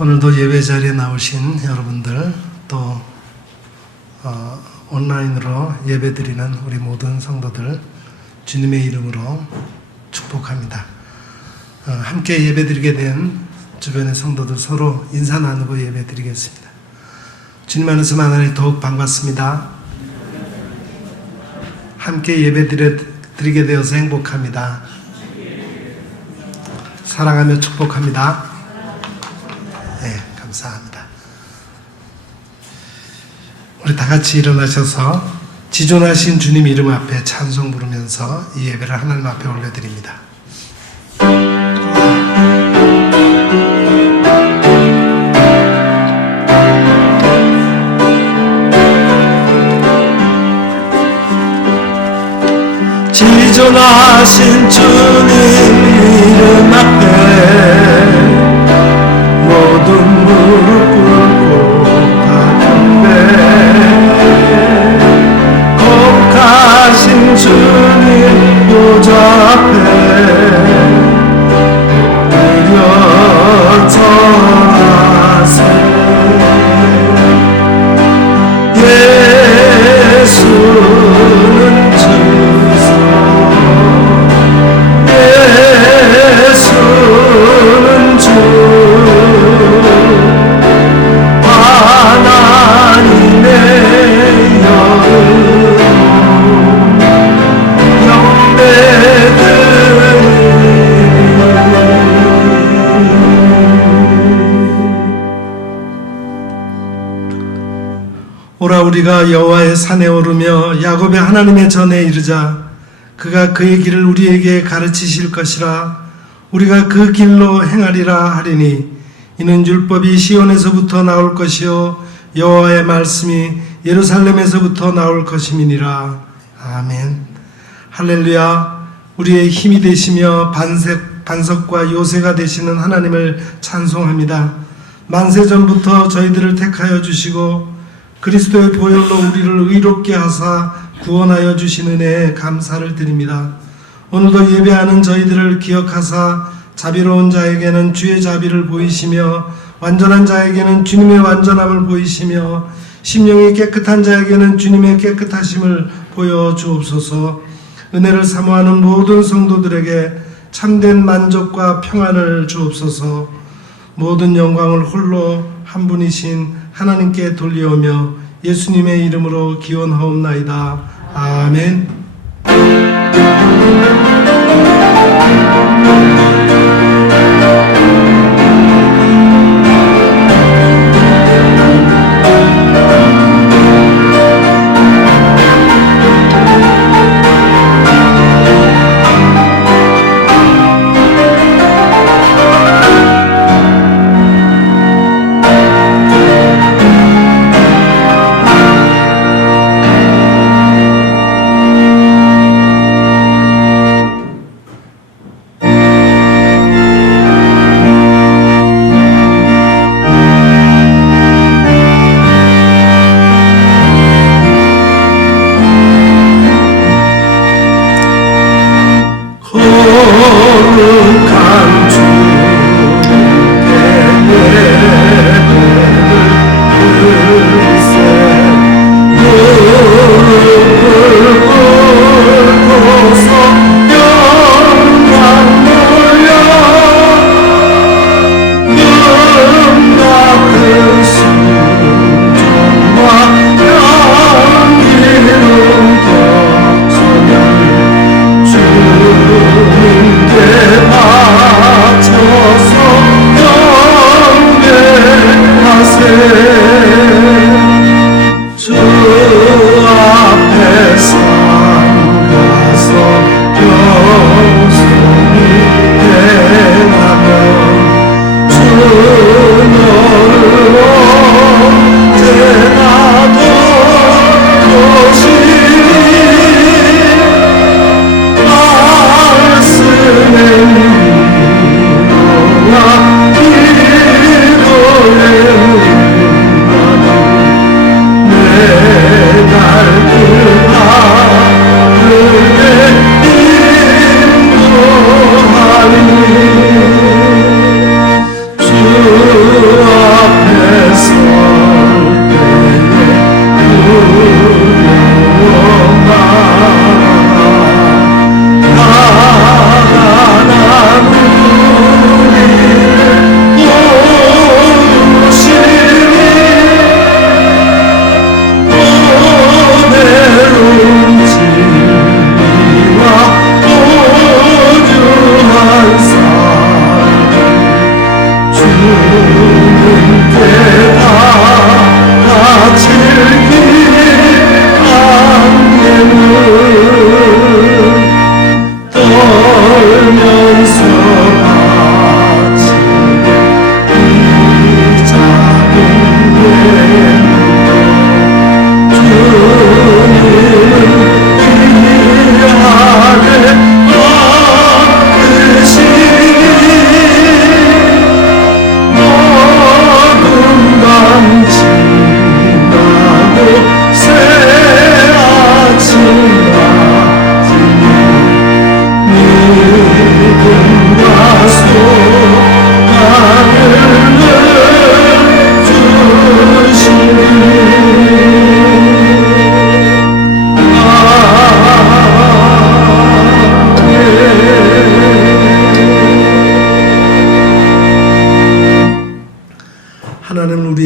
오늘도 예배 자리에 나오신 여러분들, 또 온라인으로 예배드리는 우리 모든 성도들 주님의 이름으로 축복합니다. 함께 예배드리게 된 주변의 성도들 서로 인사 나누고 예배드리겠습니다. 주님 안에서 만나니 더욱 반갑습니다. 함께 예배드리게 되어서 행복합니다. 사랑하며 축복합니다. 네, 감사합니다. 우리 다 같이 일어나셔서 지존하신 주님 이름 앞에 찬송 부르면서 이 예배를 하나님 앞에 올려드립니다. 지존하신 주님 이름 앞에 모든 무릎 꿇고 다 경배, 거룩하신 주님 보좌 앞에 엎드려 절하세. 예수는 주소, 예수는 주, 하나님의 영으로 영배드리. 오라 우리가 여호와의 산에 오르며 야곱의 하나님의 전에 이르자. 그가 그의 길을 우리에게 가르치실 것이라. 우리가 그 길로 행하리라 하리니 이는 율법이 시온에서부터 나올 것이요 여호와의 말씀이 예루살렘에서부터 나올 것임이니라. 아멘. 할렐루야. 우리의 힘이 되시며 반석과 요새가 되시는 하나님을 찬송합니다. 만세전부터 저희들을 택하여 주시고 그리스도의 보혈로 우리를 의롭게 하사 구원하여 주신 은혜에 감사를 드립니다. 오늘도 예배하는 저희들을 기억하사 자비로운 자에게는 주의 자비를 보이시며 완전한 자에게는 주님의 완전함을 보이시며 심령이 깨끗한 자에게는 주님의 깨끗하심을 보여주옵소서. 은혜를 사모하는 모든 성도들에게 참된 만족과 평안을 주옵소서. 모든 영광을 홀로 한 분이신 하나님께 돌려오며 예수님의 이름으로 기원하옵나이다. 아멘.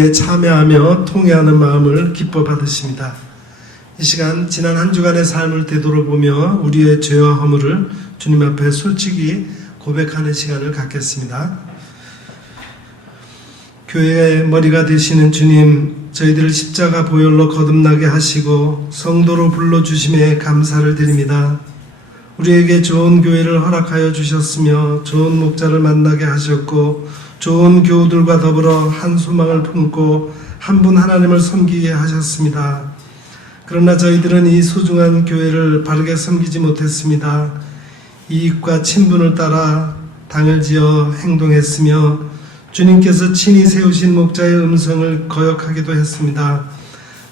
일에 참여하며 통회하는 마음을 기뻐 받으십니다. 이 시간 지난 한 주간의 삶을 되돌아보며 우리의 죄와 허물을 주님 앞에 솔직히 고백하는 시간을 갖겠습니다. 교회의 머리가 되시는 주님, 저희들을 십자가 보혈로 거듭나게 하시고 성도로 불러주심에 감사를 드립니다. 우리에게 좋은 교회를 허락하여 주셨으며 좋은 목자를 만나게 하셨고 좋은 교우들과 더불어 한 소망을 품고 한 분 하나님을 섬기게 하셨습니다. 그러나 저희들은 이 소중한 교회를 바르게 섬기지 못했습니다. 이익과 친분을 따라 당을 지어 행동했으며 주님께서 친히 세우신 목자의 음성을 거역하기도 했습니다.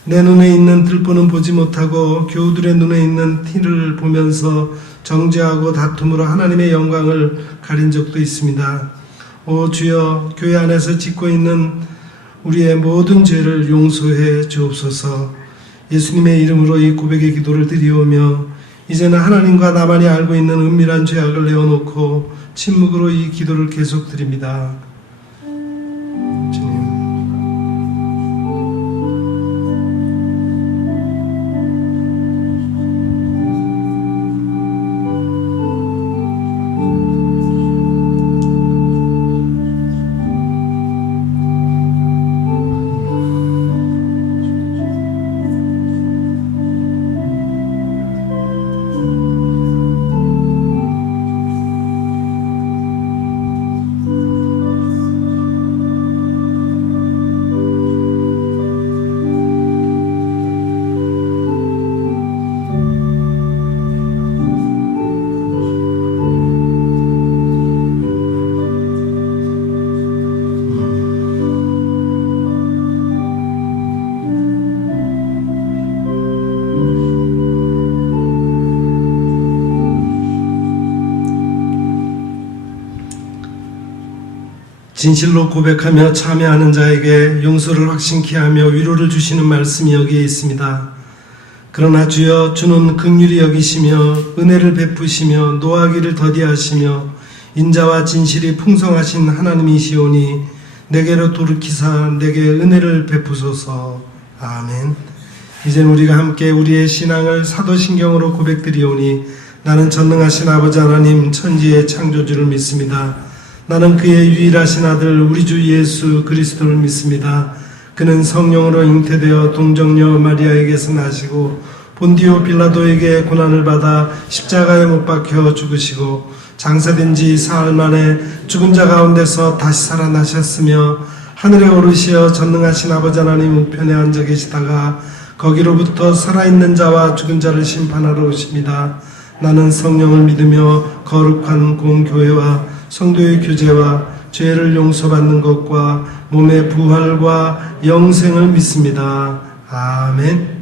내 눈에 있는 들보는 보지 못하고 교우들의 눈에 있는 티를 보면서 정죄하고 다툼으로 하나님의 영광을 가린 적도 있습니다. 오 주여, 교회 안에서 짓고 있는 우리의 모든 죄를 용서해 주옵소서. 예수님의 이름으로 이 고백의 기도를 드리오며 이제는 하나님과 나만이 알고 있는 은밀한 죄악을 내어놓고 침묵으로 이 기도를 계속 드립니다. 주님, 진실로 고백하며 참여하는 자에게 용서를 확신케 하며 위로를 주시는 말씀이 여기에 있습니다. 그러나 주여, 주는 긍휼히 여기시며 은혜를 베푸시며 노하기를 더디하시며 인자와 진실이 풍성하신 하나님이시오니 내게로 돌이키사 내게 은혜를 베푸소서. 아멘. 이젠 우리가 함께 우리의 신앙을 사도신경으로 고백드리오니 나는 전능하신 아버지 하나님 천지의 창조주를 믿습니다. 나는 그의 유일하신 아들 우리 주 예수 그리스도를 믿습니다. 그는 성령으로 잉태되어 동정녀 마리아에게서 나시고 본디오 빌라도에게 고난을 받아 십자가에 못 박혀 죽으시고 장사된 지 사흘 만에 죽은 자 가운데서 다시 살아나셨으며 하늘에 오르시어 전능하신 아버지 하나님 우편에 앉아 계시다가 거기로부터 살아있는 자와 죽은 자를 심판하러 오십니다. 나는 성령을 믿으며 거룩한 공교회와 성도의 교제와 죄를 용서받는 것과 몸의 부활과 영생을 믿습니다. 아멘.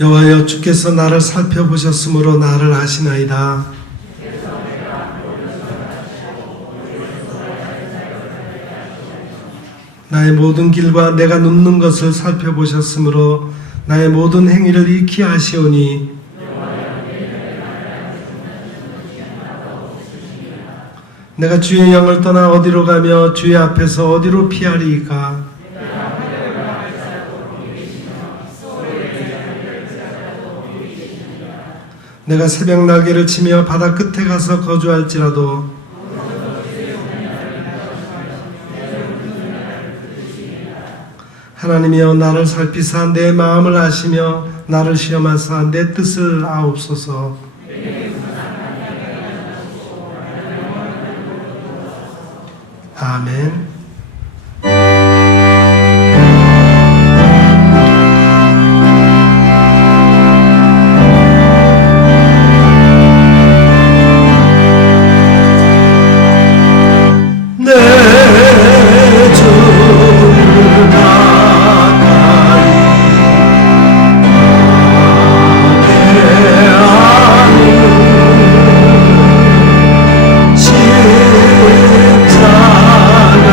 여호와여, 주께서 나를 살펴보셨으므로 나를 아시나이다. 나의 모든 길과 내가 눕는 것을 살펴보셨으므로 나의 모든 행위를 익히 아시오니 내가 주의 영을 떠나 어디로 가며 주의 앞에서 어디로 피하리이까. 내가 새벽 날개를 치며 바다 끝에 가서 거주할지라도 하나님이여, 나를 살피사 내 마음을 아시며 나를 시험하사 내 뜻을 아옵소서. 아멘. 십자가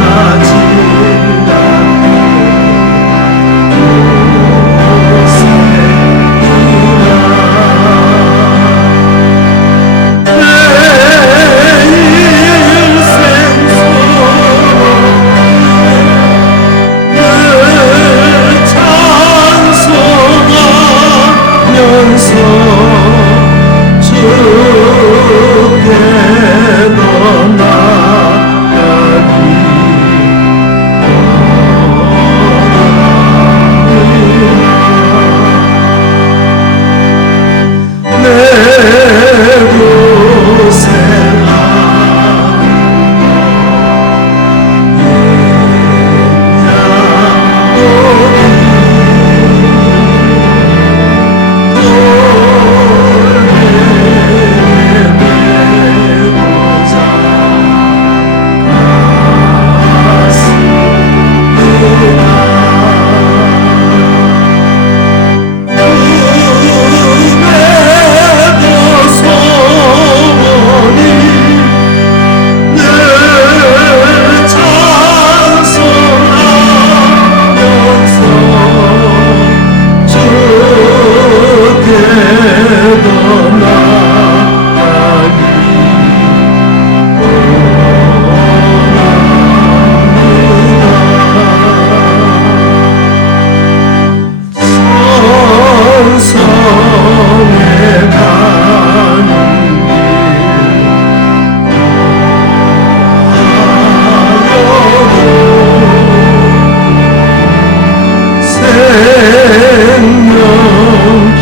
생명길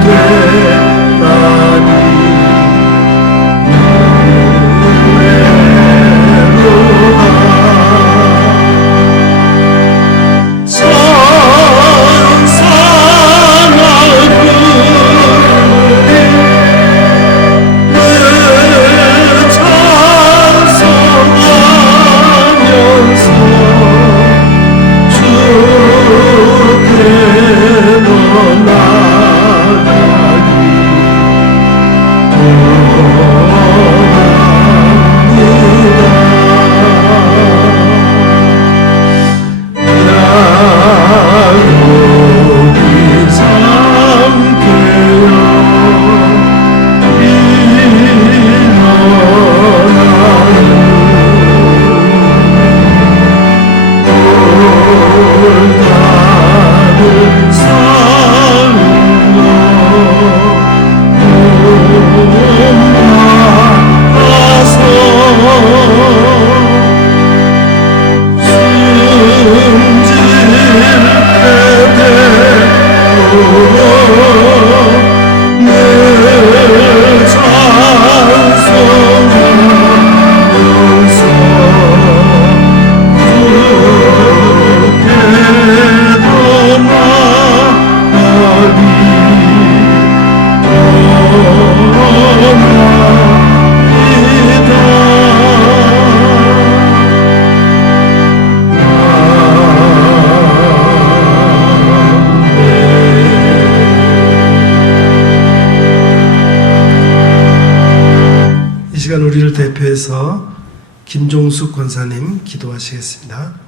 되다니 이 시간 우리를 대표해서 김종숙 권사님 기도하시겠습니다.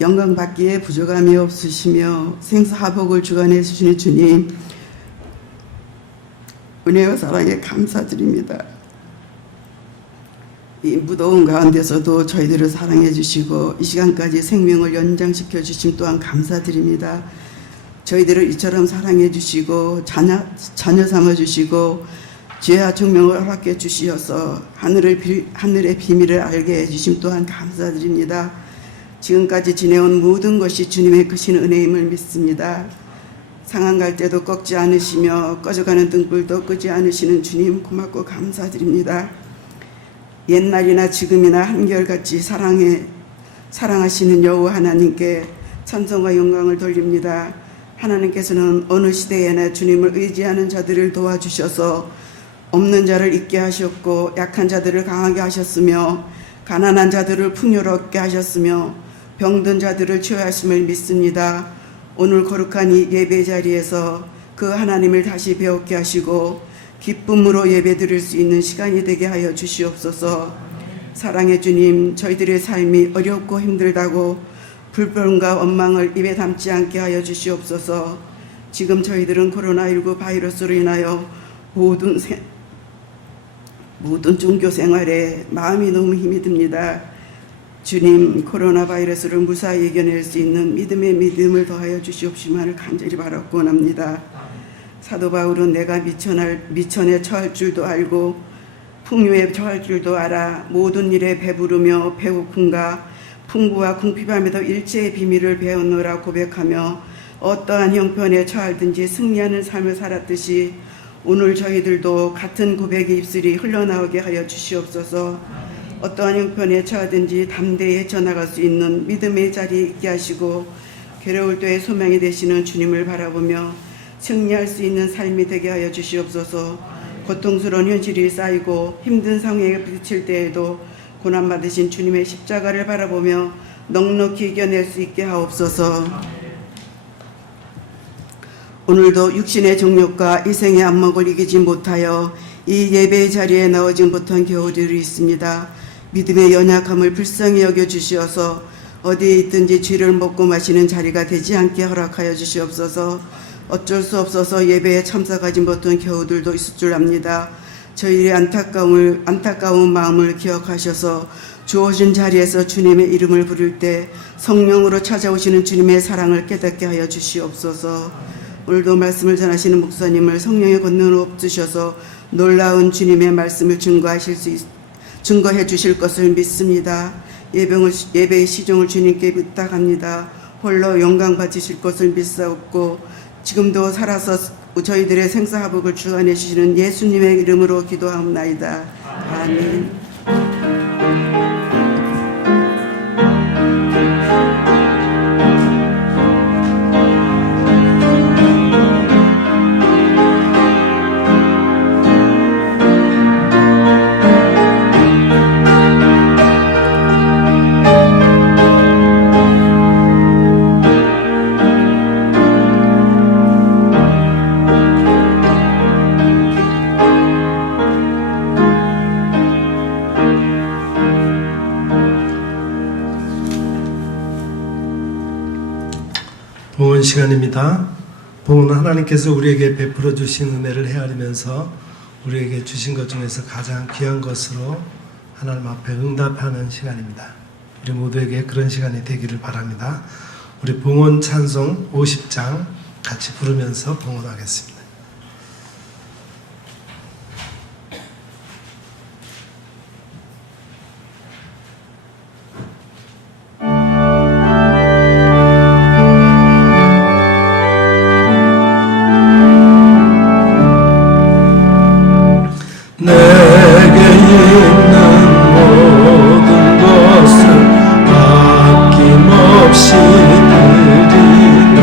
영광 받기에 부족함이 없으시며 생사하복을 주관해 주시는 주님, 은혜와 사랑에 감사드립니다. 이 무더운 가운데서도 저희들을 사랑해 주시고 이 시간까지 생명을 연장시켜 주심 또한 감사드립니다. 저희들을 이처럼 사랑해 주시고 자녀 삼아 주시고 죄와 증명을 허락해 주시어서 하늘의 비밀을 알게 해 주심 또한 감사드립니다. 지금까지 지내온 모든 것이 주님의 크신 은혜임을 믿습니다. 상한 갈 때도 꺾지 않으시며 꺼져가는 등불도 끄지 않으시는 주님 고맙고 감사드립니다. 옛날이나 지금이나 한결같이 사랑하시는 여호와 하나님께 찬송과 영광을 돌립니다. 하나님께서는 어느 시대에나 주님을 의지하는 자들을 도와주셔서 없는 자를 있게 하셨고 약한 자들을 강하게 하셨으며 가난한 자들을 풍요롭게 하셨으며 병든 자들을 치유하심을 믿습니다. 오늘 거룩한 이 예배 자리에서 그 하나님을 다시 배우게 하시고 기쁨으로 예배 드릴 수 있는 시간이 되게 하여 주시옵소서. 사랑의 주님, 저희들의 삶이 어렵고 힘들다고 불평과 원망을 입에 담지 않게 하여 주시옵소서. 지금 저희들은 코로나19 바이러스로 인하여 모든 종교 생활에 마음이 너무 힘이 듭니다. 주님, 코로나 바이러스를 무사히 이겨낼 수 있는 믿음의 믿음을 더하여 주시옵시만을 간절히 바라고 원합니다. 사도 바울은 내가 미천에 처할 줄도 알고 풍요에 처할 줄도 알아 모든 일에 배부르며 배고픔과 풍부와 궁핍함에도 일체의 비밀을 배웠노라 고백하며 어떠한 형편에 처할든지 승리하는 삶을 살았듯이 오늘 저희들도 같은 고백의 입술이 흘러나오게 하여 주시옵소서. 어떠한 형편에 처하든지 담대히 헤쳐나갈 수 있는 믿음의 자리에 있게 하시고 괴로울 때의 소망이 되시는 주님을 바라보며 승리할 수 있는 삶이 되게 하여 주시옵소서. 고통스러운 현실이 쌓이고 힘든 상황에 부딪힐 때에도 고난받으신 주님의 십자가를 바라보며 넉넉히 이겨낼 수 있게 하옵소서. 오늘도 육신의 정욕과 이생의 안목을 이기지 못하여 이 예배의 자리에 나오지 못한 교우들이 있습니다. 믿음의 연약함을 불쌍히 여겨주시어서 어디에 있든지 쥐를 먹고 마시는 자리가 되지 않게 허락하여 주시옵소서. 어쩔 수 없어서 예배에 참석하지 못한 교우들도 있을 줄 압니다. 저희의 안타까운 마음을 기억하셔서 주어진 자리에서 주님의 이름을 부를 때 성령으로 찾아오시는 주님의 사랑을 깨닫게 하여 주시옵소서. 오늘도 말씀을 전하시는 목사님을 성령의 권능으로 엎드셔서 놀라운 주님의 말씀을 증거해 주실 것을 믿습니다. 예배의 시종을 주님께 부탁합니다. 홀로 영광 받으실 것을 믿사옵고 지금도 살아서 저희들의 생사화복을 주관해 주시는 예수님의 이름으로 기도하옵나이다. 아멘. 봉헌 시간입니다. 봉헌은 하나님께서 우리에게 베풀어 주신 은혜를 헤아리면서 우리에게 주신 것 중에서 가장 귀한 것으로 하나님 앞에 응답하는 시간입니다. 우리 모두에게 그런 시간이 되기를 바랍니다. 우리 봉헌 찬송 50장 같이 부르면서 봉헌하겠습니다. 내게 있는 모든 것을 아낌없이 드리네.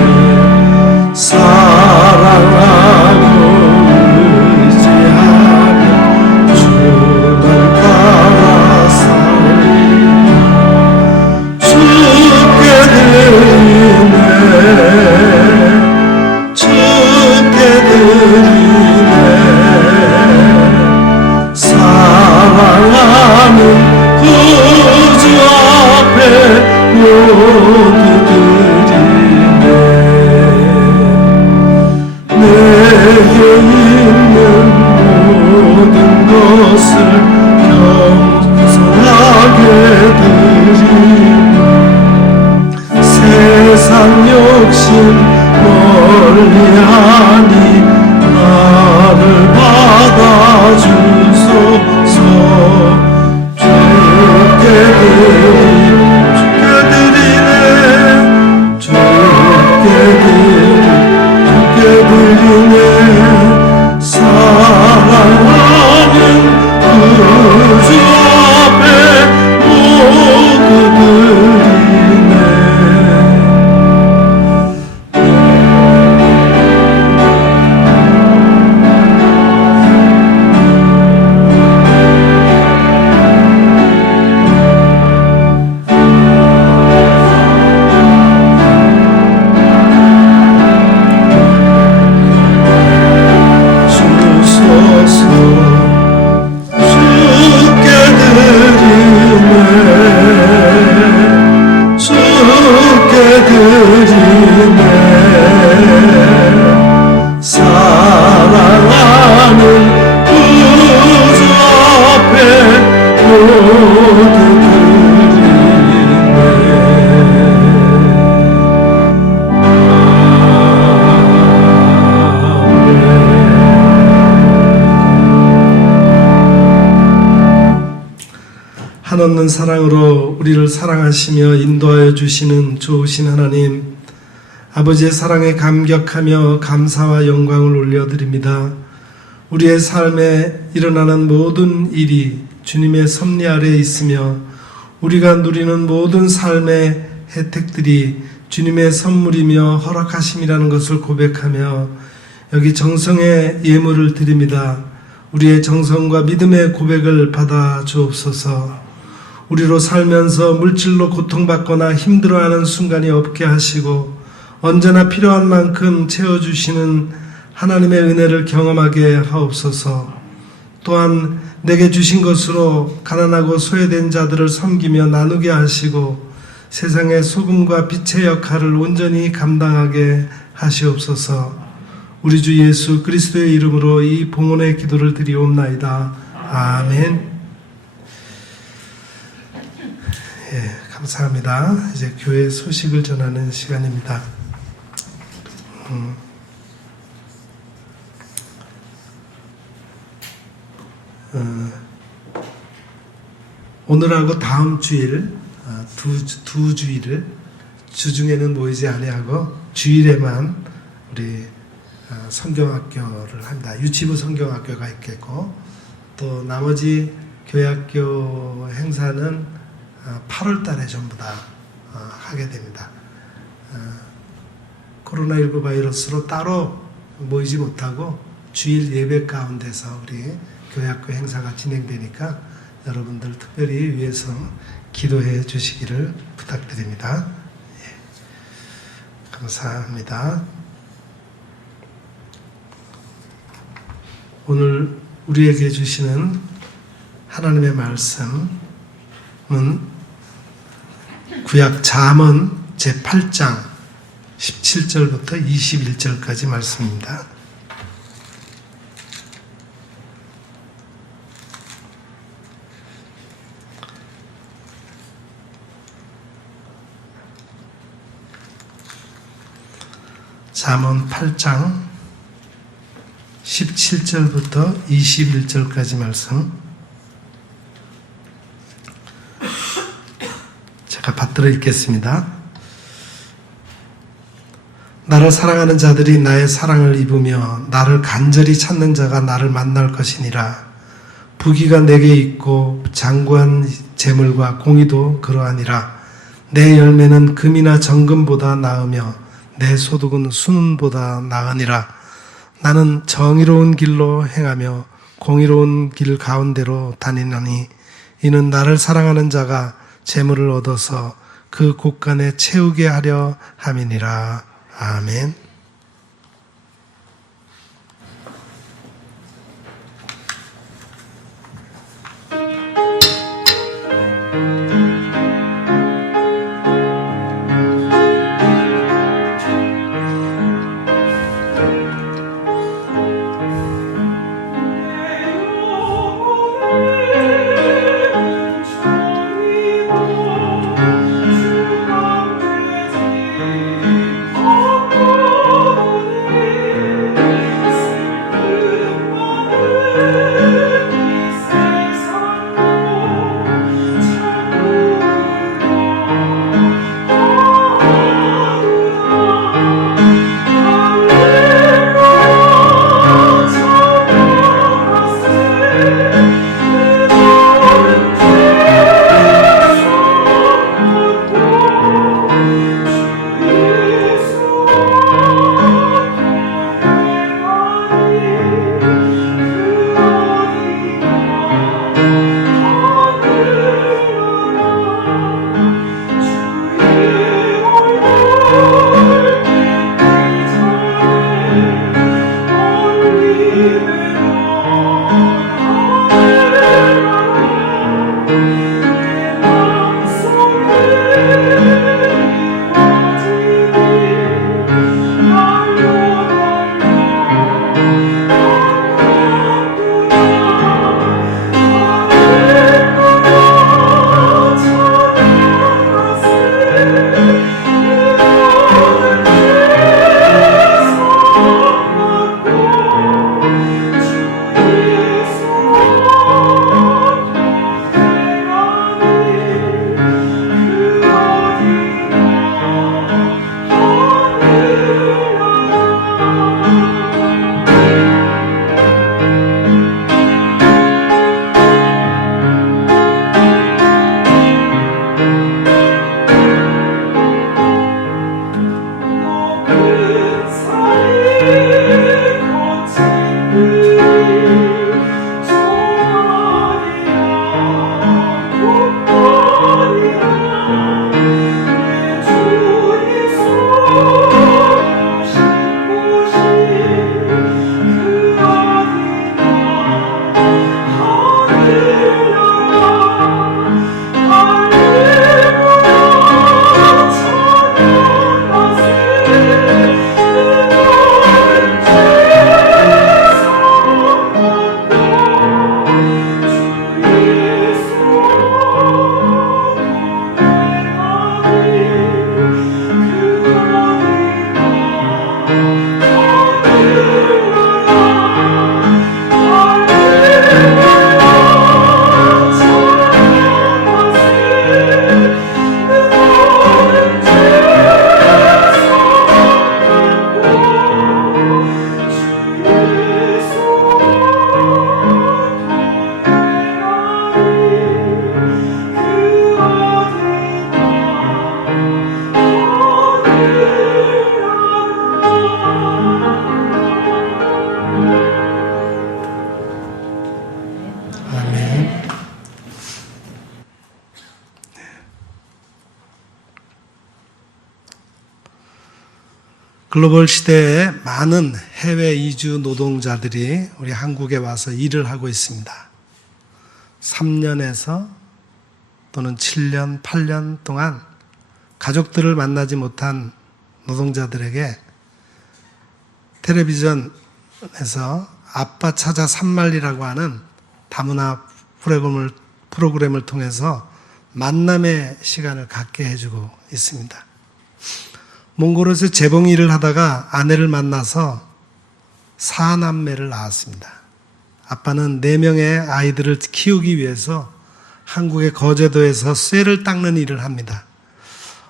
사랑하고 의지하며 주를 따라 살리며 주께 드리네. 주께 드리네. 사랑하는 구주 앞에 모두 드리네. 내게 있는 모든 것을 겸손하게 드리며 세상 욕심 멀리하니 나를 받아주소서. 주께 드리네. 주께 드리네. 사랑하는 구주 앞에 모두 드리네. 사랑하는 구주 앞에 모두 드리네. 한없는 사랑으로 우리를 사랑하시며 인도하여 주시는 좋으신 하나님, 아버지의 사랑에 감격하며 감사와 영광을 올려드립니다. 우리의 삶에 일어나는 모든 일이 주님의 섭리 아래에 있으며 우리가 누리는 모든 삶의 혜택들이 주님의 선물이며 허락하심이라는 것을 고백하며 여기 정성의 예물을 드립니다. 우리의 정성과 믿음의 고백을 받아 주옵소서. 우리로 살면서 물질로 고통받거나 힘들어하는 순간이 없게 하시고 언제나 필요한 만큼 채워주시는 하나님의 은혜를 경험하게 하옵소서. 또한 내게 주신 것으로 가난하고 소외된 자들을 섬기며 나누게 하시고 세상의 소금과 빛의 역할을 온전히 감당하게 하시옵소서. 우리 주 예수 그리스도의 이름으로 이 봉헌의 기도를 드리옵나이다. 아멘. 예, 감사합니다. 이제 교회 소식을 전하는 시간입니다. 오늘하고 다음 주일 두 주일을 주중에는 모이지 아니하고 주일에만 우리 성경학교를 합니다. 유치부 성경학교가 있겠고 또 나머지 교회학교 행사는 8월 달에 전부 다 하게 됩니다. 코로나19 바이러스로 따로 모이지 못하고 주일 예배 가운데서 우리 교회학교 행사가 진행되니까 여러분들 특별히 위해서 기도해 주시기를 부탁드립니다. 예. 감사합니다. 오늘 우리에게 주시는 하나님의 말씀은 구약 잠언 제8장 17절부터 21절까지 말씀입니다. 잠언 8장 17절부터 21절까지 말씀 제가 받들어 읽겠습니다. 나를 사랑하는 자들이 나의 사랑을 입으며 나를 간절히 찾는 자가 나를 만날 것이니라. 부귀가 내게 있고 장구한 재물과 공의도 그러하니라. 내 열매는 금이나 정금보다 나으며 내 소득은 순보다 나으니라. 나는 정의로운 길로 행하며 공의로운 길 가운데로 다니노니 이는 나를 사랑하는 자가 재물을 얻어서 그 곳간에 채우게 하려 함이니라. 아멘. 주가 되지 글로벌 시대에 많은 해외 이주 노동자들이 우리 한국에 와서 일을 하고 있습니다. 3년에서 또는 7년, 8년 동안 가족들을 만나지 못한 노동자들에게 텔레비전에서 아빠 찾아 산말리라고 하는 다문화 프로그램을 통해서 만남의 시간을 갖게 해주고 있습니다. 몽골에서 재봉 일을 하다가 아내를 만나서 4남매를 낳았습니다. 아빠는 4명의 아이들을 키우기 위해서 한국의 거제도에서 쇠를 닦는 일을 합니다.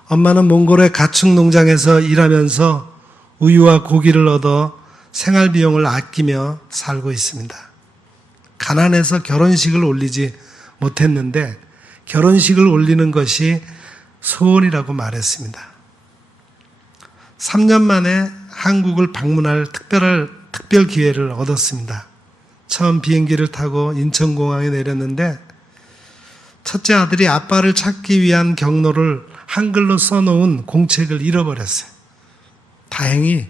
엄마는 몽골의 가축 농장에서 일하면서 우유와 고기를 얻어 생활 비용을 아끼며 살고 있습니다. 가난해서 결혼식을 올리지 못했는데 결혼식을 올리는 것이 소원이라고 말했습니다. 3년 만에 한국을 방문할 특별 기회를 얻었습니다. 처음 비행기를 타고 인천공항에 내렸는데 첫째 아들이 아빠를 찾기 위한 경로를 한글로 써놓은 공책을 잃어버렸어요. 다행히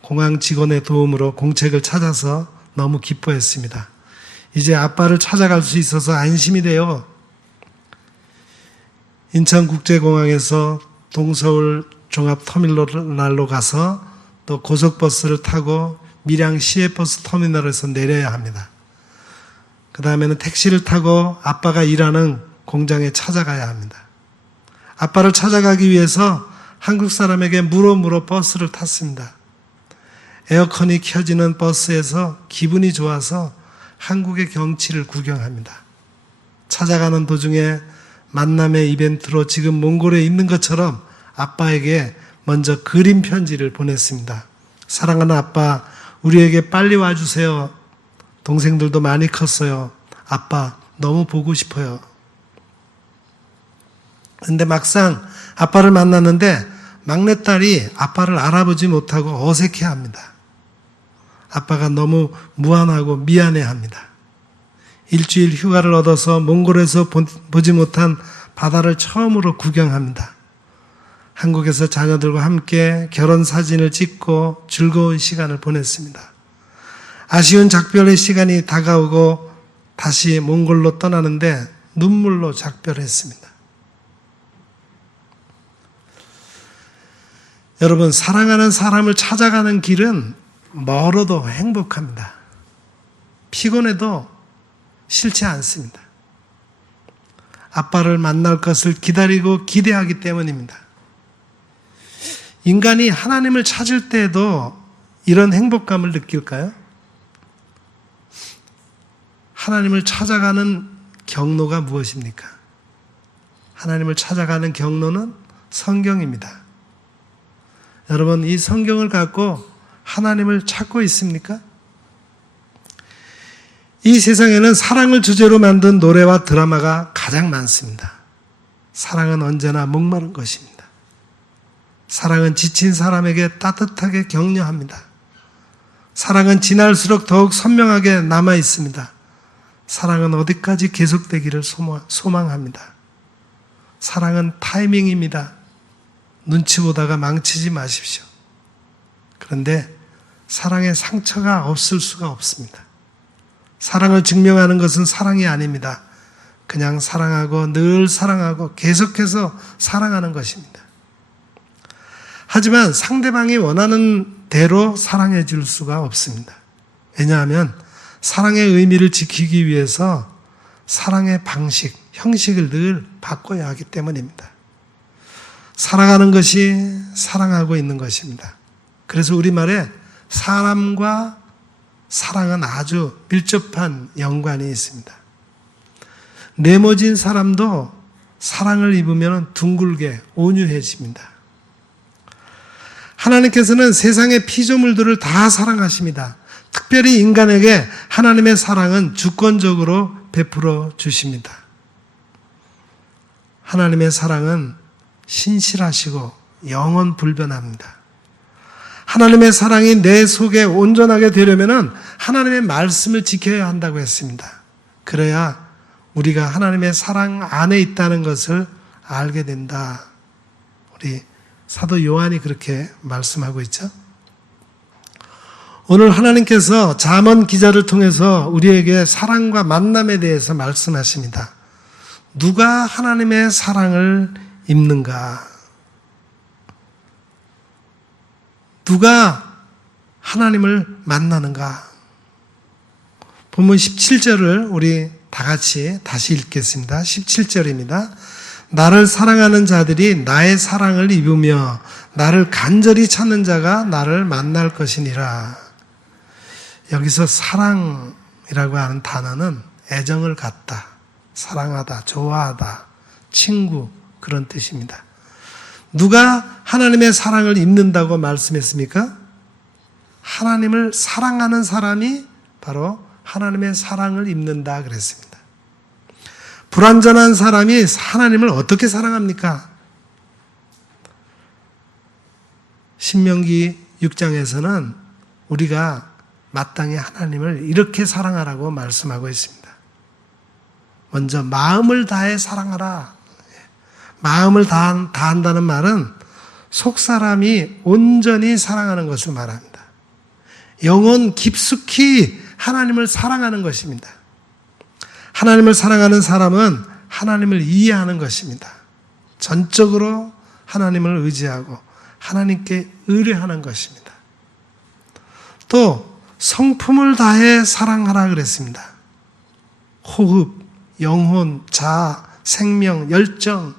공항 직원의 도움으로 공책을 찾아서 너무 기뻐했습니다. 이제 아빠를 찾아갈 수 있어서 안심이 돼요. 인천국제공항에서 동서울 종합터미널로 가서 또 고속버스를 타고 밀양 시외버스 터미널에서 내려야 합니다. 그 다음에는 택시를 타고 아빠가 일하는 공장에 찾아가야 합니다. 아빠를 찾아가기 위해서 한국 사람에게 물어 버스를 탔습니다. 에어컨이 켜지는 버스에서 기분이 좋아서 한국의 경치를 구경합니다. 찾아가는 도중에 만남의 이벤트로 지금 몽골에 있는 것처럼 아빠에게 먼저 그림 편지를 보냈습니다. 사랑하는 아빠, 우리에게 빨리 와주세요. 동생들도 많이 컸어요. 아빠, 너무 보고 싶어요. 근데 막상 아빠를 만났는데 막내딸이 아빠를 알아보지 못하고 어색해합니다. 아빠가 너무 무안하고 미안해합니다. 일주일 휴가를 얻어서 몽골에서 보지 못한 바다를 처음으로 구경합니다. 한국에서 자녀들과 함께 결혼 사진을 찍고 즐거운 시간을 보냈습니다. 아쉬운 작별의 시간이 다가오고 다시 몽골로 떠나는데 눈물로 작별했습니다. 여러분, 사랑하는 사람을 찾아가는 길은 멀어도 행복합니다. 피곤해도 싫지 않습니다. 아빠를 만날 것을 기다리고 기대하기 때문입니다. 인간이 하나님을 찾을 때에도 이런 행복감을 느낄까요? 하나님을 찾아가는 경로가 무엇입니까? 하나님을 찾아가는 경로는 성경입니다. 여러분, 이 성경을 갖고 하나님을 찾고 있습니까? 이 세상에는 사랑을 주제로 만든 노래와 드라마가 가장 많습니다. 사랑은 언제나 목마른 것입니다. 사랑은 지친 사람에게 따뜻하게 격려합니다. 사랑은 지날수록 더욱 선명하게 남아 있습니다. 사랑은 어디까지 계속되기를 소망합니다. 사랑은 타이밍입니다. 눈치 보다가 망치지 마십시오. 그런데 사랑에 상처가 없을 수가 없습니다. 사랑을 증명하는 것은 사랑이 아닙니다. 그냥 사랑하고 늘 사랑하고 계속해서 사랑하는 것입니다. 하지만 상대방이 원하는 대로 사랑해 줄 수가 없습니다. 왜냐하면 사랑의 의미를 지키기 위해서 사랑의 방식, 형식을 늘 바꿔야 하기 때문입니다. 사랑하는 것이 사랑하고 있는 것입니다. 그래서 우리말에 사람과 사랑은 아주 밀접한 연관이 있습니다. 네모진 사람도 사랑을 입으면 둥글게 온유해집니다. 하나님께서는 세상의 피조물들을 다 사랑하십니다. 특별히 인간에게 하나님의 사랑은 주권적으로 베풀어 주십니다. 하나님의 사랑은 신실하시고 영원 불변합니다. 하나님의 사랑이 내 속에 온전하게 되려면 하나님의 말씀을 지켜야 한다고 했습니다. 그래야 우리가 하나님의 사랑 안에 있다는 것을 알게 된다. 우리 사도 요한이 그렇게 말씀하고 있죠. 오늘 하나님께서 잠언 기자를 통해서 우리에게 사랑과 만남에 대해서 말씀하십니다. 누가 하나님의 사랑을 입는가? 누가 하나님을 만나는가? 본문 17절을 우리 다 같이 다시 읽겠습니다. 17절입니다. 나를 사랑하는 자들이 나의 사랑을 입으며 나를 간절히 찾는 자가 나를 만날 것이니라. 여기서 사랑이라고 하는 단어는 애정을 갖다, 사랑하다, 좋아하다, 친구 그런 뜻입니다. 누가 하나님의 사랑을 입는다고 말씀했습니까? 하나님을 사랑하는 사람이 바로 하나님의 사랑을 입는다 그랬습니다. 불완전한 사람이 하나님을 어떻게 사랑합니까? 신명기 6장에서는 우리가 마땅히 하나님을 이렇게 사랑하라고 말씀하고 있습니다. 먼저 마음을 다해 사랑하라. 마음을 다한다는 말은 속사람이 온전히 사랑하는 것을 말합니다. 영혼 깊숙이 하나님을 사랑하는 것입니다. 하나님을 사랑하는 사람은 하나님을 이해하는 것입니다. 전적으로 하나님을 의지하고 하나님께 의뢰하는 것입니다. 또 성품을 다해 사랑하라 그랬습니다. 호흡, 영혼, 자아, 생명, 열정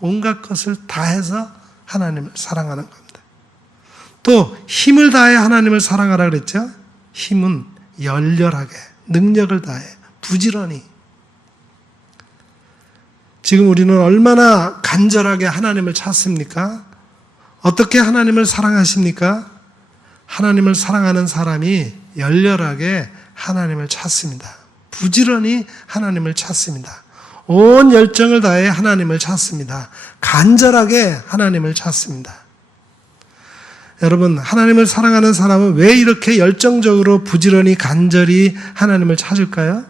온갖 것을 다해서 하나님을 사랑하는 겁니다. 또 힘을 다해 하나님을 사랑하라 그랬죠. 힘은 열렬하게 능력을 다해 부지런히. 지금 우리는 얼마나 간절하게 하나님을 찾습니까? 어떻게 하나님을 사랑하십니까? 하나님을 사랑하는 사람이 열렬하게 하나님을 찾습니다. 부지런히 하나님을 찾습니다. 온 열정을 다해 하나님을 찾습니다. 간절하게 하나님을 찾습니다. 여러분, 하나님을 사랑하는 사람은 왜 이렇게 열정적으로 부지런히 간절히 하나님을 찾을까요?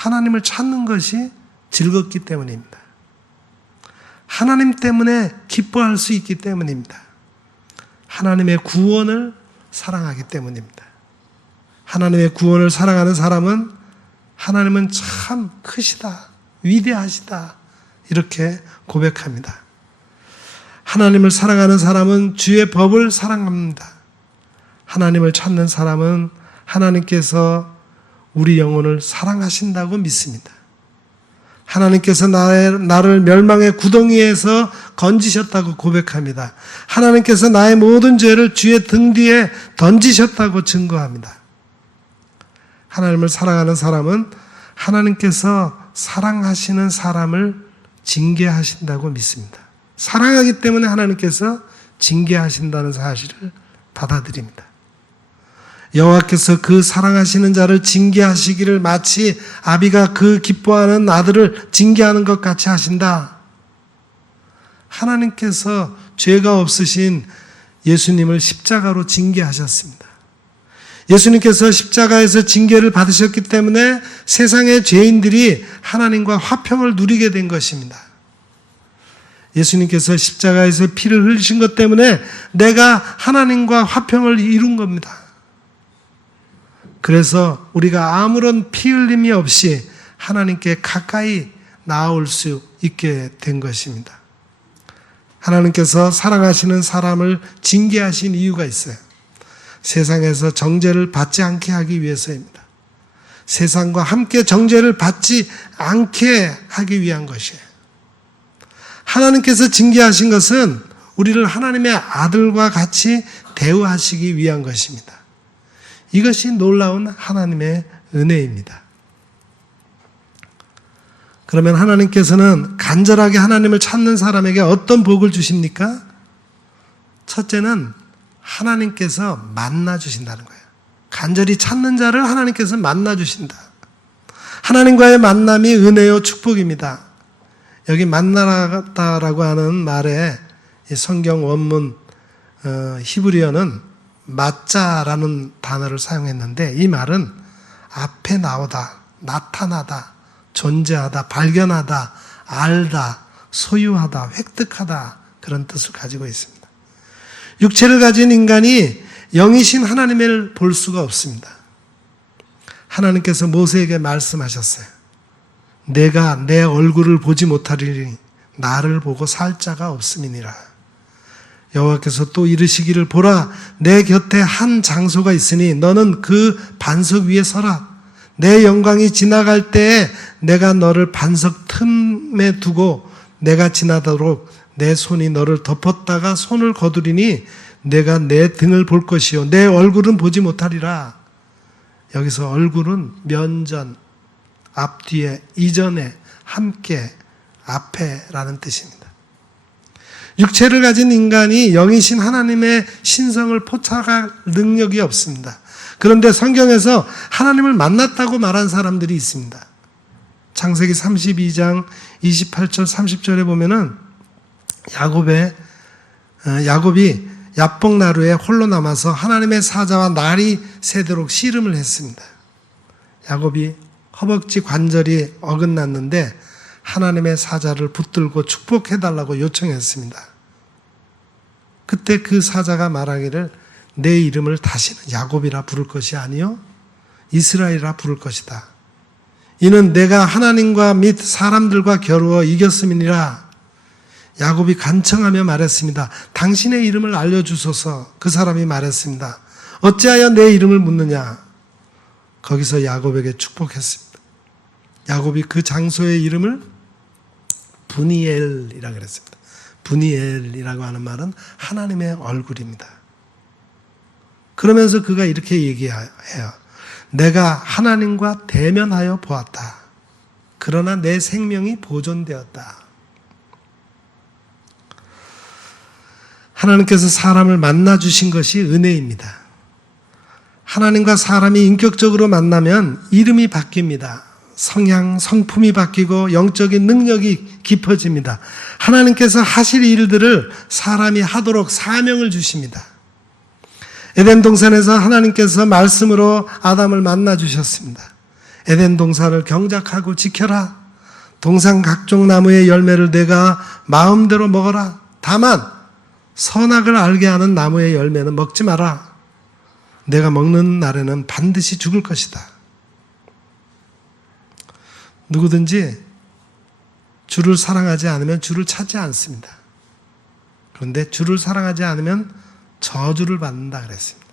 하나님을 찾는 것이 즐겁기 때문입니다. 하나님 때문에 기뻐할 수 있기 때문입니다. 하나님의 구원을 사랑하기 때문입니다. 하나님의 구원을 사랑하는 사람은 하나님은 참 크시다, 위대하시다 이렇게 고백합니다. 하나님을 사랑하는 사람은 주의 법을 사랑합니다. 하나님을 찾는 사람은 하나님께서 우리 영혼을 사랑하신다고 믿습니다. 하나님께서 나를 멸망의 구덩이에서 건지셨다고 고백합니다. 하나님께서 나의 모든 죄를 주의 등 뒤에 던지셨다고 증거합니다. 하나님을 사랑하는 사람은 하나님께서 사랑하시는 사람을 징계하신다고 믿습니다. 사랑하기 때문에 하나님께서 징계하신다는 사실을 받아들입니다. 여호와께서 그 사랑하시는 자를 징계하시기를 마치 아비가 그 기뻐하는 아들을 징계하는 것 같이 하신다. 하나님께서 죄가 없으신 예수님을 십자가로 징계하셨습니다. 예수님께서 십자가에서 징계를 받으셨기 때문에 세상의 죄인들이 하나님과 화평을 누리게 된 것입니다. 예수님께서 십자가에서 피를 흘리신 것 때문에 내가 하나님과 화평을 이룬 겁니다. 그래서 우리가 아무런 피 흘림이 없이 하나님께 가까이 나아올 수 있게 된 것입니다. 하나님께서 사랑하시는 사람을 징계하신 이유가 있어요. 세상에서 정죄를 받지 않게 하기 위해서입니다. 세상과 함께 정죄를 받지 않게 하기 위한 것이에요. 하나님께서 징계하신 것은 우리를 하나님의 아들과 같이 대우하시기 위한 것입니다. 이것이 놀라운 하나님의 은혜입니다. 그러면 하나님께서는 간절하게 하나님을 찾는 사람에게 어떤 복을 주십니까? 첫째는 하나님께서 만나 주신다는 거예요. 간절히 찾는 자를 하나님께서 만나 주신다. 하나님과의 만남이 은혜요 축복입니다. 여기 만나다라고 하는 말에 성경 원문 히브리어는 맞자라는 단어를 사용했는데 이 말은 앞에 나오다, 나타나다, 존재하다, 발견하다, 알다, 소유하다, 획득하다 그런 뜻을 가지고 있습니다. 육체를 가진 인간이 영이신 하나님을 볼 수가 없습니다. 하나님께서 모세에게 말씀하셨어요. 내가 내 얼굴을 보지 못하리니 나를 보고 살 자가 없음이니라. 여호와께서 또 이르시기를 보라 내 곁에 한 장소가 있으니 너는 그 반석 위에 서라. 내 영광이 지나갈 때에 내가 너를 반석 틈에 두고 내가 지나도록 내 손이 너를 덮었다가 손을 거두리니 내가 내 등을 볼 것이요 내 얼굴은 보지 못하리라. 여기서 얼굴은 면전, 앞뒤에, 이전에, 함께, 앞에라는 뜻입니다. 육체를 가진 인간이 영이신 하나님의 신성을 포착할 능력이 없습니다. 그런데 성경에서 하나님을 만났다고 말한 사람들이 있습니다. 창세기 32장 28절 30절에 보면은 야곱이 야복나루에 홀로 남아서 하나님의 사자와 날이 새도록 씨름을 했습니다. 야곱이 허벅지 관절이 어긋났는데 하나님의 사자를 붙들고 축복해달라고 요청했습니다. 그때 그 사자가 말하기를 내 이름을 다시는 야곱이라 부를 것이 아니요 이스라엘이라 부를 것이다. 이는 내가 하나님과 및 사람들과 겨루어 이겼음이니라. 야곱이 간청하며 말했습니다. 당신의 이름을 알려주소서. 그 사람이 말했습니다. 어찌하여 내 이름을 묻느냐. 거기서 야곱에게 축복했습니다. 야곱이 그 장소의 이름을 브니엘이라고 그랬습니다. 브니엘이라고 하는 말은 하나님의 얼굴입니다. 그러면서 그가 이렇게 얘기해요. 내가 하나님과 대면하여 보았다. 그러나 내 생명이 보존되었다. 하나님께서 사람을 만나주신 것이 은혜입니다. 하나님과 사람이 인격적으로 만나면 이름이 바뀝니다. 성향, 성품이 바뀌고 영적인 능력이 깊어집니다. 하나님께서 하실 일들을 사람이 하도록 사명을 주십니다. 에덴 동산에서 하나님께서 말씀으로 아담을 만나 주셨습니다. 에덴 동산을 경작하고 지켜라. 동산 각종 나무의 열매를 내가 마음대로 먹어라. 다만 선악을 알게 하는 나무의 열매는 먹지 마라. 내가 먹는 날에는 반드시 죽을 것이다. 누구든지 주를 사랑하지 않으면 주를 찾지 않습니다. 그런데 주를 사랑하지 않으면 저주를 받는다 그랬습니다.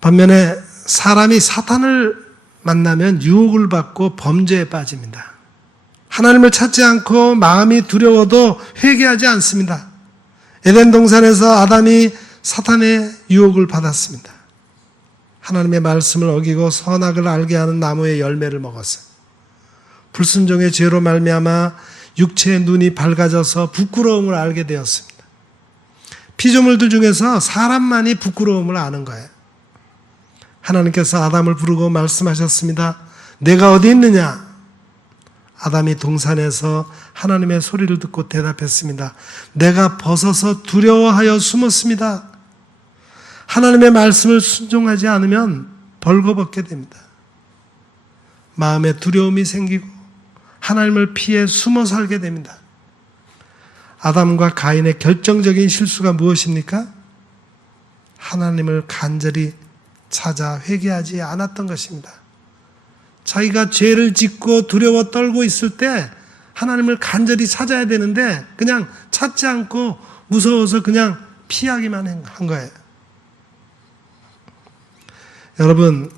반면에 사람이 사탄을 만나면 유혹을 받고 범죄에 빠집니다. 하나님을 찾지 않고 마음이 두려워도 회개하지 않습니다. 에덴 동산에서 아담이 사탄의 유혹을 받았습니다. 하나님의 말씀을 어기고 선악을 알게 하는 나무의 열매를 먹었어요. 불순종의 죄로 말미암아 육체의 눈이 밝아져서 부끄러움을 알게 되었습니다. 피조물들 중에서 사람만이 부끄러움을 아는 거예요. 하나님께서 아담을 부르고 말씀하셨습니다. 내가 어디 있느냐? 아담이 동산에서 하나님의 소리를 듣고 대답했습니다. 내가 벗어서 두려워하여 숨었습니다. 하나님의 말씀을 순종하지 않으면 벌거벗게 됩니다. 마음에 두려움이 생기고 하나님을 피해 숨어 살게 됩니다. 아담과 가인의 결정적인 실수가 무엇입니까? 하나님을 간절히 찾아 회개하지 않았던 것입니다. 자기가 죄를 짓고 두려워 떨고 있을 때 하나님을 간절히 찾아야 되는데 그냥 찾지 않고 무서워서 그냥 피하기만 한 거예요. 여러분,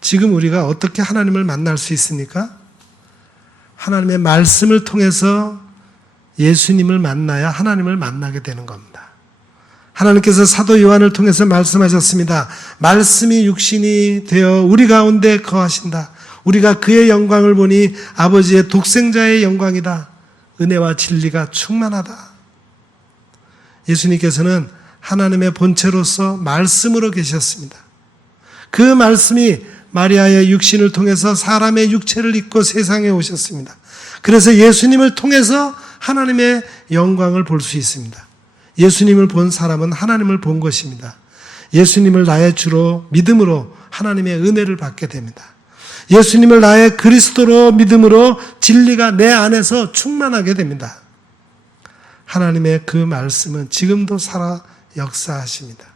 지금 우리가 어떻게 하나님을 만날 수 있습니까? 하나님의 말씀을 통해서 예수님을 만나야 하나님을 만나게 되는 겁니다. 하나님께서 사도 요한을 통해서 말씀하셨습니다. 말씀이 육신이 되어 우리 가운데 거하신다. 우리가 그의 영광을 보니 아버지의 독생자의 영광이다. 은혜와 진리가 충만하다. 예수님께서는 하나님의 본체로서 말씀으로 계셨습니다. 그 말씀이 마리아의 육신을 통해서 사람의 육체를 입고 세상에 오셨습니다. 그래서 예수님을 통해서 하나님의 영광을 볼 수 있습니다. 예수님을 본 사람은 하나님을 본 것입니다. 예수님을 나의 주로 믿음으로 하나님의 은혜를 받게 됩니다. 예수님을 나의 그리스도로 믿음으로 진리가 내 안에서 충만하게 됩니다. 하나님의 그 말씀은 지금도 살아 역사하십니다.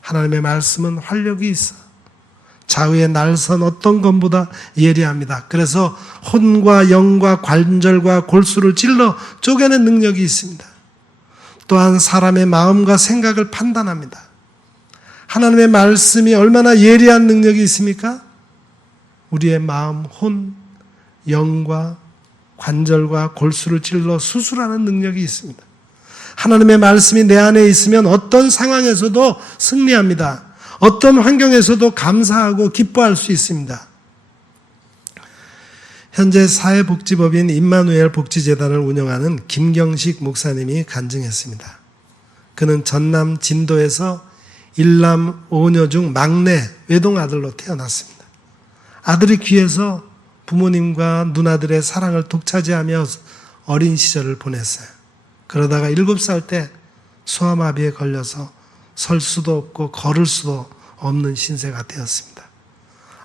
하나님의 말씀은 활력이 있어 좌우의 날선 어떤 것보다 예리합니다. 그래서 혼과 영과 관절과 골수를 찔러 쪼개는 능력이 있습니다. 또한 사람의 마음과 생각을 판단합니다. 하나님의 말씀이 얼마나 예리한 능력이 있습니까? 우리의 마음, 혼, 영과 관절과 골수를 찔러 수술하는 능력이 있습니다. 하나님의 말씀이 내 안에 있으면 어떤 상황에서도 승리합니다. 어떤 환경에서도 감사하고 기뻐할 수 있습니다. 현재 사회복지법인 임마누엘 복지재단을 운영하는 김경식 목사님이 간증했습니다. 그는 전남 진도에서 일남 5녀 중 막내 외동아들로 태어났습니다. 아들이 귀해서 부모님과 누나들의 사랑을 독차지하며 어린 시절을 보냈어요. 그러다가 7살 때 소아마비에 걸려서 설 수도 없고 걸을 수도 없는 신세가 되었습니다.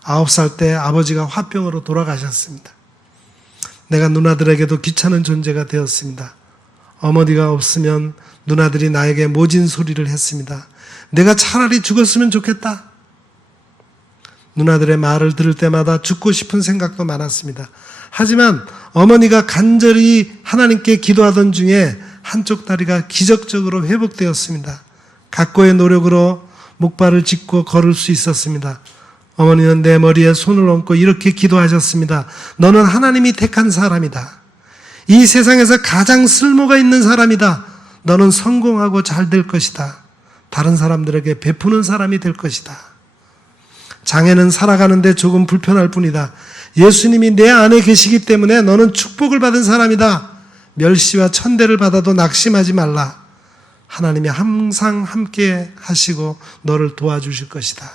9살 때 아버지가 화병으로 돌아가셨습니다. 내가 누나들에게도 귀찮은 존재가 되었습니다. 어머니가 없으면 누나들이 나에게 모진 소리를 했습니다. 내가 차라리 죽었으면 좋겠다. 누나들의 말을 들을 때마다 죽고 싶은 생각도 많았습니다. 하지만 어머니가 간절히 하나님께 기도하던 중에 한쪽 다리가 기적적으로 회복되었습니다. 각고의 노력으로 목발을 짚고 걸을 수 있었습니다. 어머니는 내 머리에 손을 얹고 이렇게 기도하셨습니다. 너는 하나님이 택한 사람이다. 이 세상에서 가장 쓸모가 있는 사람이다. 너는 성공하고 잘 될 것이다. 다른 사람들에게 베푸는 사람이 될 것이다. 장애는 살아가는데 조금 불편할 뿐이다. 예수님이 내 안에 계시기 때문에 너는 축복을 받은 사람이다. 멸시와 천대를 받아도 낙심하지 말라. 하나님이 항상 함께 하시고 너를 도와주실 것이다.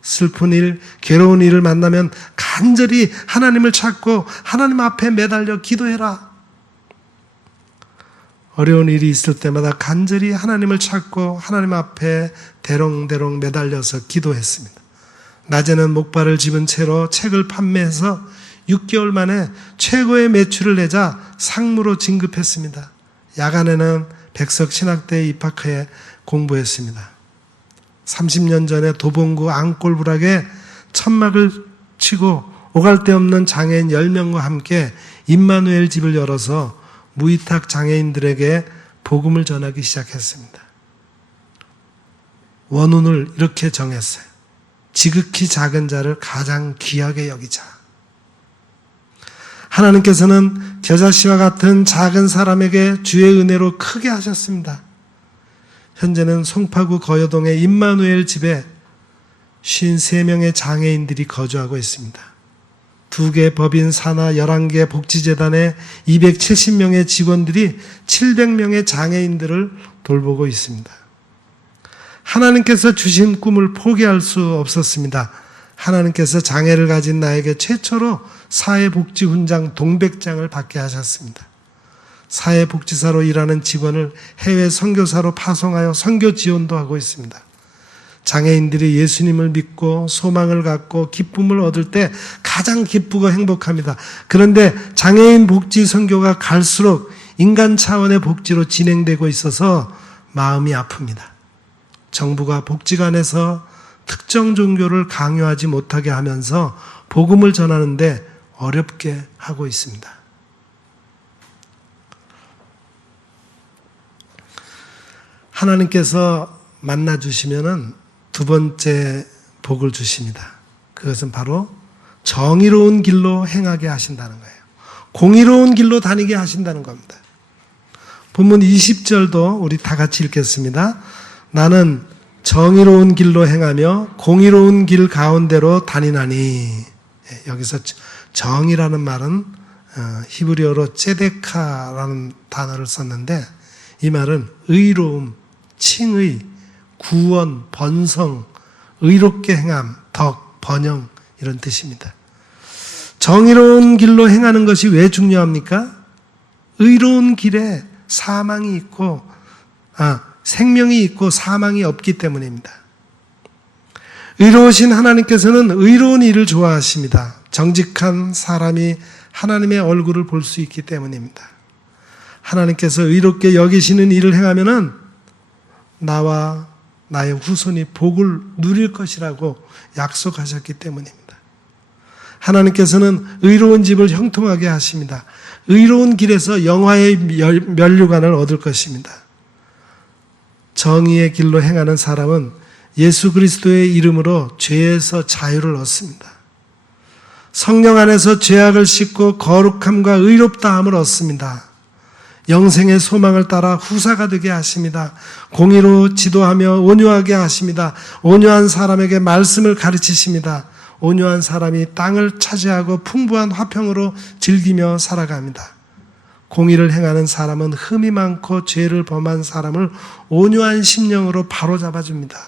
슬픈 일, 괴로운 일을 만나면 간절히 하나님을 찾고 하나님 앞에 매달려 기도해라. 어려운 일이 있을 때마다 간절히 하나님을 찾고 하나님 앞에 대롱대롱 매달려서 기도했습니다. 낮에는 목발을 집은 채로 책을 판매해서 6개월 만에 최고의 매출을 내자 상무로 진급했습니다. 야간에는 백석신학대에 입학해 공부했습니다. 30년 전에 도봉구 앙골부락에 천막을 치고 오갈 데 없는 장애인 10명과 함께 임마누엘 집을 열어서 무위탁 장애인들에게 복음을 전하기 시작했습니다. 원운을 이렇게 정했어요. 지극히 작은 자를 가장 귀하게 여기자. 하나님께서는 겨자씨와 같은 작은 사람에게 주의 은혜로 크게 하셨습니다. 현재는 송파구 거여동의 임마누엘 집에 53명의 장애인들이 거주하고 있습니다. 2개 법인 산하 11개 복지재단의 270명의 직원들이 700명의 장애인들을 돌보고 있습니다. 하나님께서 주신 꿈을 포기할 수 없었습니다. 하나님께서 장애를 가진 나에게 최초로 사회복지훈장 동백장을 받게 하셨습니다. 사회복지사로 일하는 직원을 해외 선교사로 파송하여 선교 지원도 하고 있습니다. 장애인들이 예수님을 믿고 소망을 갖고 기쁨을 얻을 때 가장 기쁘고 행복합니다. 그런데 장애인 복지 선교가 갈수록 인간 차원의 복지로 진행되고 있어서 마음이 아픕니다. 정부가 복지관에서 특정 종교를 강요하지 못하게 하면서 복음을 전하는데 어렵게 하고 있습니다. 하나님께서 만나주시면은 두 번째 복을 주십니다. 그것은 바로 정의로운 길로 행하게 하신다는 거예요. 공의로운 길로 다니게 하신다는 겁니다. 본문 20절도 우리 다 같이 읽겠습니다. 나는 정의로운 길로 행하며 공의로운 길 가운데로 다니나니. 여기서 정이라는 말은 히브리어로 ጼ데카라는 단어를 썼는데 이 말은 의로움, 칭의, 구원, 번성, 의롭게 행함, 덕, 번영 이런 뜻입니다. 정의로운 길로 행하는 것이 왜 중요합니까? 의로운 길에 사망이 있고 생명이 있고 사망이 없기 때문입니다. 의로우신 하나님께서는 의로운 일을 좋아하십니다. 정직한 사람이 하나님의 얼굴을 볼 수 있기 때문입니다. 하나님께서 의롭게 여기시는 일을 행하면은 나와 나의 후손이 복을 누릴 것이라고 약속하셨기 때문입니다. 하나님께서는 의로운 집을 형통하게 하십니다. 의로운 길에서 영화의 면류관을 얻을 것입니다. 정의의 길로 행하는 사람은 예수 그리스도의 이름으로 죄에서 자유를 얻습니다. 성령 안에서 죄악을 씻고 거룩함과 의롭다함을 얻습니다. 영생의 소망을 따라 후사가 되게 하십니다. 공의로 지도하며 온유하게 하십니다. 온유한 사람에게 말씀을 가르치십니다. 온유한 사람이 땅을 차지하고 풍부한 화평으로 즐기며 살아갑니다. 공의를 행하는 사람은 흠이 많고 죄를 범한 사람을 온유한 심령으로 바로잡아줍니다.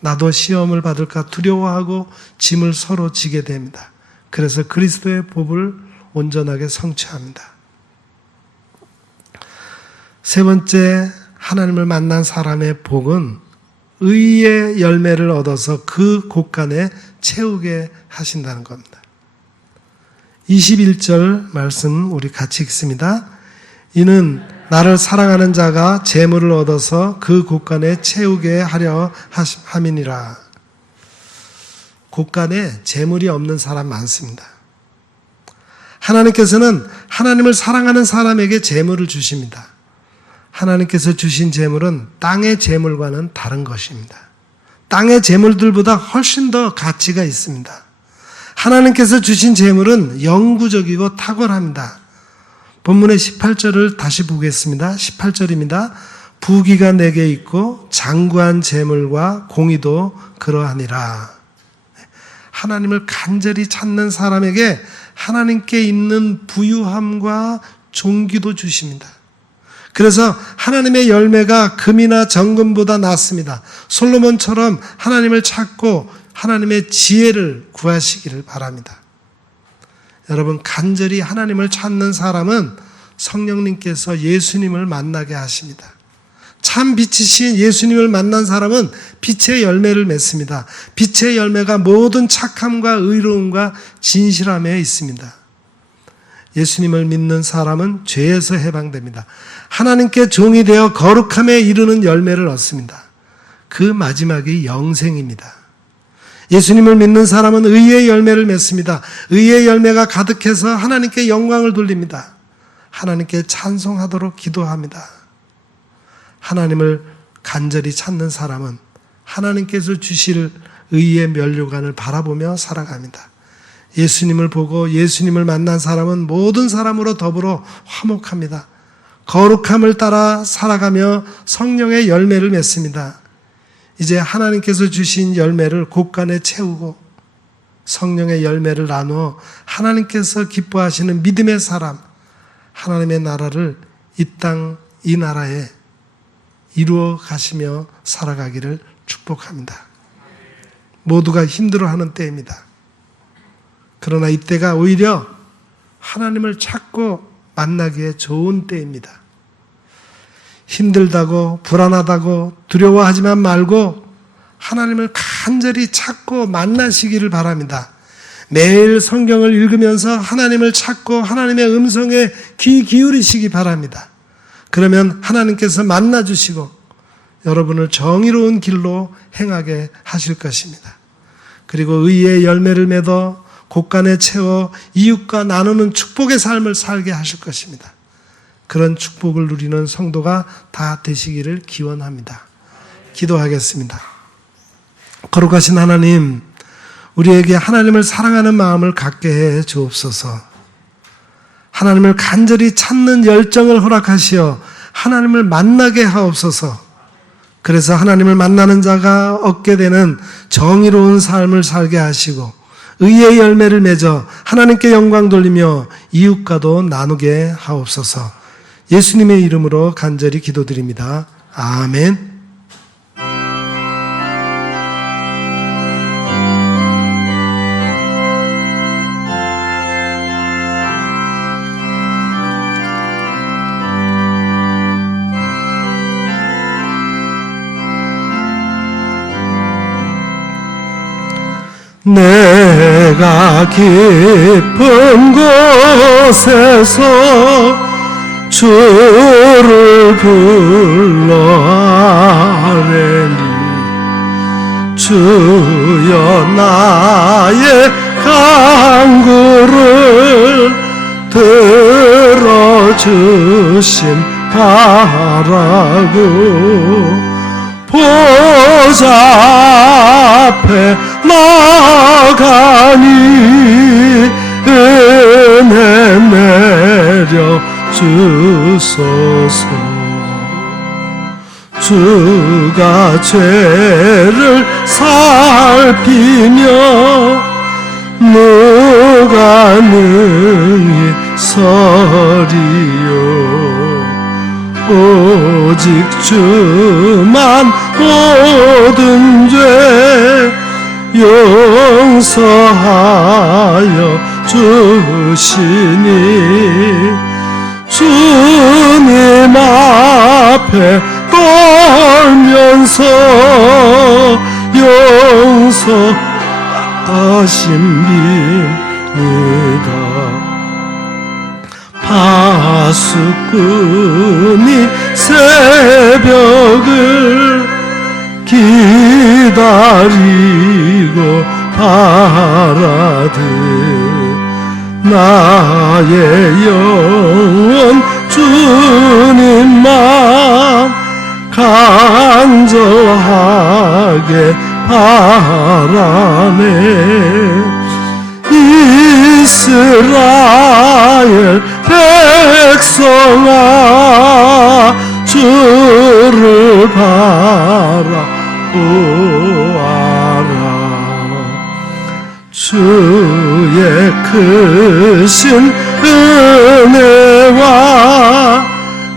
나도 시험을 받을까 두려워하고 짐을 서로 지게 됩니다. 그래서 그리스도의 법을 온전하게 성취합니다. 세 번째, 하나님을 만난 사람의 복은 의의 열매를 얻어서 그 곳간에 채우게 하신다는 겁니다. 21절 말씀 우리 같이 읽습니다. 이는 나를 사랑하는 자가 재물을 얻어서 그 곳간에 채우게 하려 함이니라. 곳간에 재물이 없는 사람 많습니다. 하나님께서는 하나님을 사랑하는 사람에게 재물을 주십니다. 하나님께서 주신 재물은 땅의 재물과는 다른 것입니다. 땅의 재물들보다 훨씬 더 가치가 있습니다. 하나님께서 주신 재물은 영구적이고 탁월합니다. 본문의 18절을 다시 보겠습니다. 18절입니다. 부귀가 내게 있고 장구한 재물과 공의도 그러하니라. 하나님을 간절히 찾는 사람에게 하나님께 있는 부유함과 존귀도 주십니다. 그래서 하나님의 열매가 금이나 정금보다 낫습니다. 솔로몬처럼 하나님을 찾고 하나님의 지혜를 구하시기를 바랍니다. 여러분, 간절히 하나님을 찾는 사람은 성령님께서 예수님을 만나게 하십니다. 참 빛이신 예수님을 만난 사람은 빛의 열매를 맺습니다. 빛의 열매가 모든 착함과 의로움과 진실함에 있습니다. 예수님을 믿는 사람은 죄에서 해방됩니다. 하나님께 종이 되어 거룩함에 이르는 열매를 얻습니다. 그 마지막이 영생입니다. 예수님을 믿는 사람은 의의 열매를 맺습니다. 의의 열매가 가득해서 하나님께 영광을 돌립니다. 하나님께 찬송하도록 기도합니다. 하나님을 간절히 찾는 사람은 하나님께서 주실 의의 면류관을 바라보며 살아갑니다. 예수님을 보고 예수님을 만난 사람은 모든 사람으로 더불어 화목합니다. 거룩함을 따라 살아가며 성령의 열매를 맺습니다. 이제 하나님께서 주신 열매를 곳간에 채우고 성령의 열매를 나누어 하나님께서 기뻐하시는 믿음의 사람, 하나님의 나라를 이 땅, 이 나라에 이루어 가시며 살아가기를 축복합니다. 모두가 힘들어하는 때입니다. 그러나 이때가 오히려 하나님을 찾고 만나기에 좋은 때입니다. 힘들다고 불안하다고 두려워하지만 말고 하나님을 간절히 찾고 만나시기를 바랍니다. 매일 성경을 읽으면서 하나님을 찾고 하나님의 음성에 귀 기울이시기 바랍니다. 그러면 하나님께서 만나주시고 여러분을 정의로운 길로 행하게 하실 것입니다. 그리고 의의 열매를 맺어 곳간에 채워 이웃과 나누는 축복의 삶을 살게 하실 것입니다. 그런 축복을 누리는 성도가 다 되시기를 기원합니다. 기도하겠습니다. 거룩하신 하나님, 우리에게 하나님을 사랑하는 마음을 갖게 해 주옵소서. 하나님을 간절히 찾는 열정을 허락하시어 하나님을 만나게 하옵소서. 그래서 하나님을 만나는 자가 얻게 되는 정의로운 삶을 살게 하시고 의의 열매를 맺어 하나님께 영광 돌리며 이웃과도 나누게 하옵소서. 예수님의 이름으로 간절히 기도드립니다. 아멘. 내가 깊은 곳에서 주를 불러 아뢰니 주여 나의 간구를 들어주심 바라고 보좌 앞에 나가니 은혜 내려 주소서. 주가 죄를 살피며 누가 능히 서리요. 오직 주만 모든 죄 용서하여 주시니 주님 앞에 떨면서 용서하십니다. 파수꾼이 새벽을 기다리고 바라듯 나의 영혼 주님만 간절하게 바라네. 이스라엘 백성아 주를 바라보아라. 주의 크신 은혜와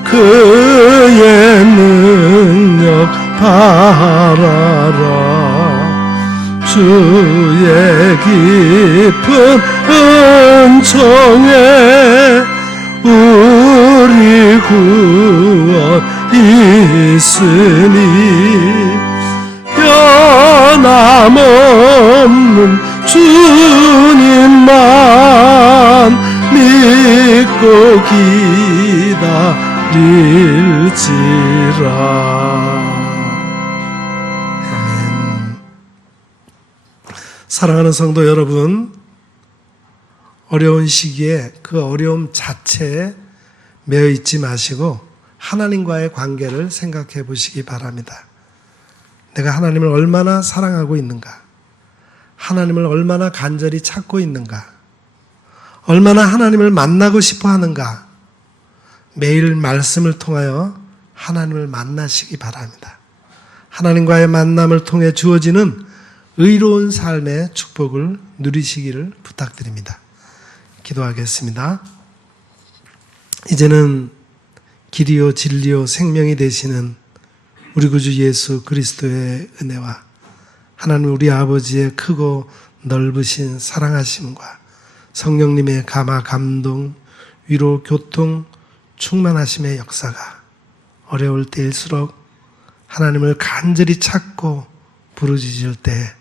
그의 능력 바라라. 주의 깊은 은총에 우리 구원 있으니 변함없는 주님만 믿고 기다릴지라. 사랑하는 성도 여러분, 어려운 시기에 그 어려움 자체에 매여 있지 마시고 하나님과의 관계를 생각해 보시기 바랍니다. 내가 하나님을 얼마나 사랑하고 있는가? 하나님을 얼마나 간절히 찾고 있는가? 얼마나 하나님을 만나고 싶어 하는가? 매일 말씀을 통하여 하나님을 만나시기 바랍니다. 하나님과의 만남을 통해 주어지는 의로운 삶의 축복을 누리시기를 부탁드립니다. 기도하겠습니다. 이제는 길이요 진리요 생명이 되시는 우리 구주 예수 그리스도의 은혜와 하나님 우리 아버지의 크고 넓으신 사랑하심과 성령님의 감화 감동 위로 교통 충만하심의 역사가 어려울 때일수록 하나님을 간절히 찾고 부르짖을 때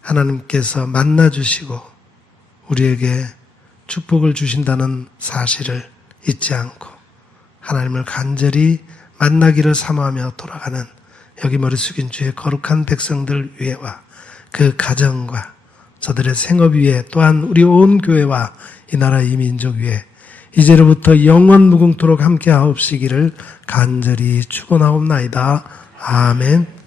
하나님께서 만나주시고 우리에게 축복을 주신다는 사실을 잊지 않고 하나님을 간절히 만나기를 사모하며 돌아가는 여기 머리 숙인 주의 거룩한 백성들 위에와 그 가정과 저들의 생업 위에 또한 우리 온 교회와 이 나라 이 민족 위에 이제로부터 영원 무궁토록 함께 하옵시기를 간절히 축원하옵나이다. 아멘.